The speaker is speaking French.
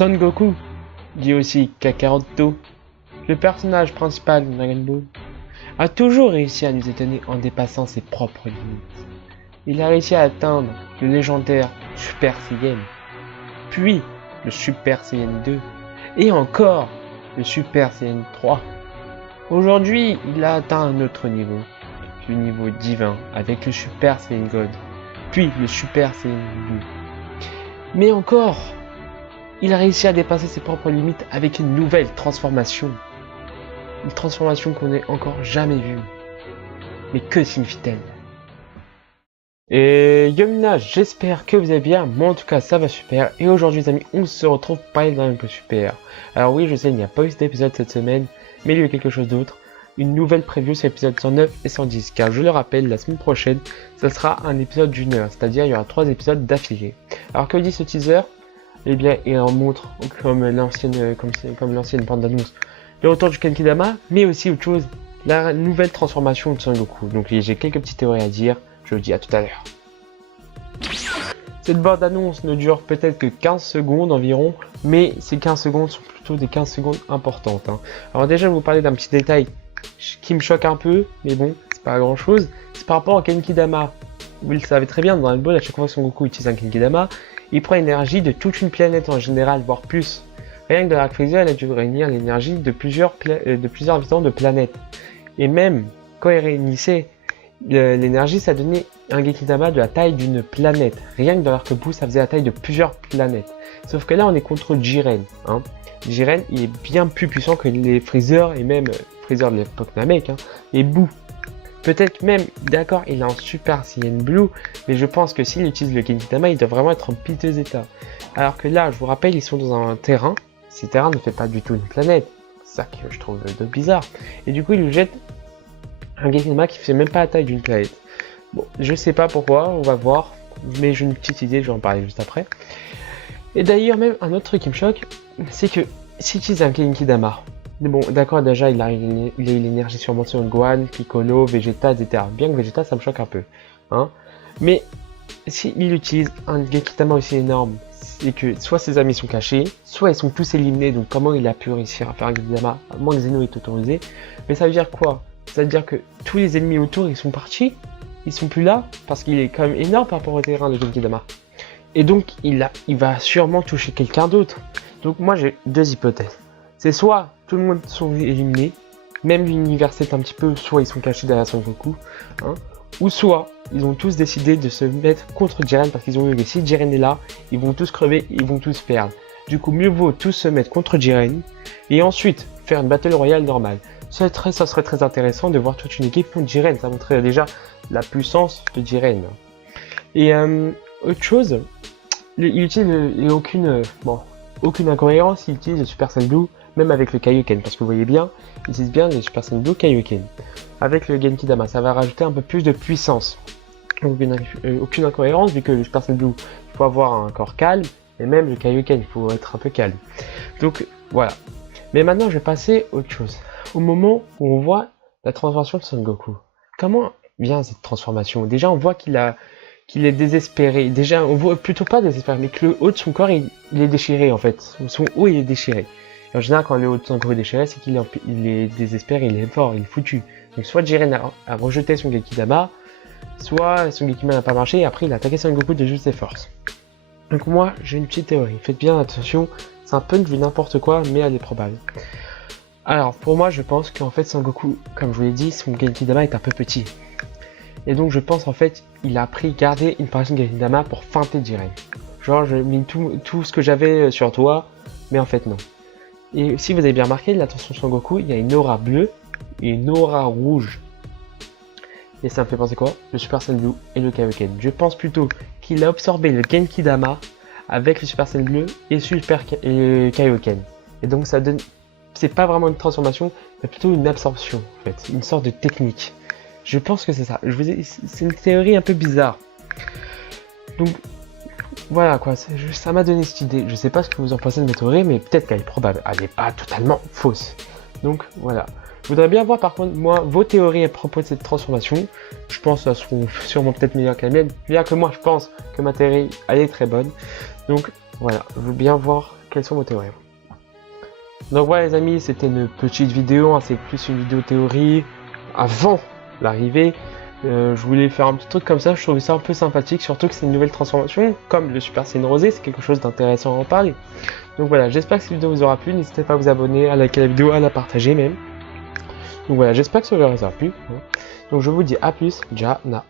Son Goku, dit aussi Kakaroto, le personnage principal de Dragon Ball, a toujours réussi à nous étonner en dépassant ses propres limites. Il a réussi à atteindre le légendaire Super Saiyan, puis le Super Saiyan 2, et encore le Super Saiyan 3. Aujourd'hui, il a atteint un autre niveau, le niveau divin, avec le Super Saiyan God, puis le Super Saiyan Blue. Mais encore, il a réussi à dépasser ses propres limites avec une nouvelle transformation. Une transformation qu'on n'ait encore jamais vue. Mais que signifie-t-elle? Et Yomina, j'espère que vous allez bien. Moi en tout cas ça va super. Et aujourd'hui les amis, on se retrouve pour parler d'un peu super. Alors oui, je sais, il n'y a pas eu cet épisode cette semaine, mais il y a eu quelque chose d'autre. Une nouvelle preview sur l'épisode 109 et 110. Car je le rappelle, la semaine prochaine, ça sera un épisode d'une heure. C'est-à-dire il y aura 3 épisodes d'affilée. Alors que dit ce teaser? Eh bien, il en montre comme l'ancienne bande-annonce le retour du Genkidama, mais aussi autre chose, la nouvelle transformation de Son Goku. Donc j'ai quelques petites théories à dire, je vous dis à tout à l'heure. Cette bande-annonce ne dure peut-être que 15 secondes environ, mais ces 15 secondes sont plutôt des 15 secondes importantes. Alors déjà, je vais vous parler d'un petit détail qui me choque un peu, mais bon, c'est pas grand chose. C'est par rapport au Genkidama. Vous le savez très bien, dans Dragon Ball, à chaque fois que Son Goku utilise un Genkidama, il prend l'énergie de toute une planète en général, voire plus. Rien que de Dark Freezer, il a dû réunir l'énergie de plusieurs habitants de planètes. Et même quand il réunissait l'énergie, ça donnait un Genkidama de la taille d'une planète. Rien que dans l'Arc Buu, ça faisait la taille de plusieurs planètes. Sauf que là, on est contre Jiren. Jiren, il est bien plus puissant que les Freezer et même Freezer de l'époque Namek, et Buu. Peut-être même, d'accord, il a un Super Saiyan Blue, mais je pense que s'il utilise le Genkidama, il doit vraiment être en piteux état. Alors que là, je vous rappelle, ils sont dans un terrain. Ce terrain ne fait pas du tout une planète. C'est ça que je trouve de bizarre. Et du coup, il lui jette un Genkidama qui fait même pas la taille d'une planète. Bon, je sais pas pourquoi, on va voir. Mais j'ai une petite idée, je vais en parler juste après. Et d'ailleurs, même un autre truc qui me choque, c'est que s'il utilise un Genkidama, bon, d'accord, déjà, il a eu l'énergie sur Son Gohan, Piccolo, Vegeta, etc. Bien que Vegeta, ça me choque un peu. Mais s'il utilise un Genkidama aussi énorme, c'est que soit ses amis sont cachés, soit ils sont tous éliminés, donc comment il a pu réussir à faire un Genkidama, à moins que Zeno est autorisé. Mais ça veut dire quoi? Ça veut dire que tous les ennemis autour, ils sont partis, ils sont plus là, parce qu'il est quand même énorme par rapport au terrain de Genkidama. Et donc, il va sûrement toucher quelqu'un d'autre. Donc moi, j'ai deux hypothèses. C'est soit tout le monde sont éliminés, même l'univers c'est un petit peu, soit ils sont cachés derrière Son Goku, ou soit ils ont tous décidé de se mettre contre Jiren parce qu'ils ont vu que si Jiren est là, ils vont tous crever, ils vont tous perdre. Du coup, mieux vaut tous se mettre contre Jiren et ensuite faire une battle royale normale. Ça serait très intéressant de voir toute une équipe contre Jiren, ça montrerait déjà la puissance de Jiren. Et autre chose, il utilise aucune incohérence, il utilise le Super Saiyan Blue, même avec le Kaioken, parce que vous voyez bien, il utilise bien le Super Saiyan Blue Kaioken. Avec le Genkidama, ça va rajouter un peu plus de puissance. Aucune incohérence, vu que le Super Saiyan Blue, il faut avoir un corps calme, et même le Kaioken, il faut être un peu calme. Donc voilà. Mais maintenant, je vais passer à autre chose. Au moment où on voit la transformation de Son Goku, comment vient cette transformation? Déjà, on voit qu'il est désespéré. Déjà, on voit plutôt pas désespéré, mais que le haut de son corps, il est déchiré en fait. Son haut, il est déchiré. Et en général, quand le haut de son corps est déchiré, c'est qu'il est désespéré, il est fort, il est foutu. Donc soit Jiren a rejeté son Genkidama, soit son Genkidama n'a pas marché, et après il a attaqué Son Goku de juste ses forces. Donc moi, j'ai une petite théorie. Faites bien attention, c'est un peu du n'importe quoi, mais elle est probable. Alors, pour moi, je pense qu'en fait, Son Goku, comme je vous l'ai dit, son Genkidama est un peu petit. Et donc, je pense en fait, il a garder une partie de Genkidama pour feinter Jiren. Genre, je mets tout ce que j'avais sur toi, mais en fait, non. Et si vous avez bien remarqué, la transformation de Son Goku, il y a une aura bleue et une aura rouge. Et ça me fait penser quoi? Le Super Saiyan Blue et le Kaioken. Je pense plutôt qu'il a absorbé le Genkidama avec le Super Saiyan Bleu et le Kaioken. Et donc ça donne... C'est pas vraiment une transformation, mais plutôt une absorption, en fait. Une sorte de technique. Je pense que c'est ça. C'est une théorie un peu bizarre. Donc, voilà quoi. Ça m'a donné cette idée. Je sais pas ce que vous en pensez de mes théories, mais peut-être qu'elle est probable. Elle n'est pas totalement fausse. Donc, voilà. Je voudrais bien voir par contre, moi, vos théories à propos de cette transformation. Je pense qu'elles seront sûrement peut-être meilleures que moi, je pense que ma théorie, elle est très bonne. Donc, voilà. Je veux bien voir quels sont vos théorèmes. Donc voilà les amis, c'était une petite vidéo, hein, c'est plus une vidéo théorie avant l'arrivée. Je voulais faire un petit truc comme ça, je trouvais ça un peu sympathique, surtout que c'est une nouvelle transformation, comme le Super Saiyan Rosé, c'est quelque chose d'intéressant à en parler. Donc voilà, j'espère que cette vidéo vous aura plu, n'hésitez pas à vous abonner, à liker la vidéo, à la partager même. Donc voilà, j'espère que ça vous aura plu. Donc je vous dis à plus, Jana.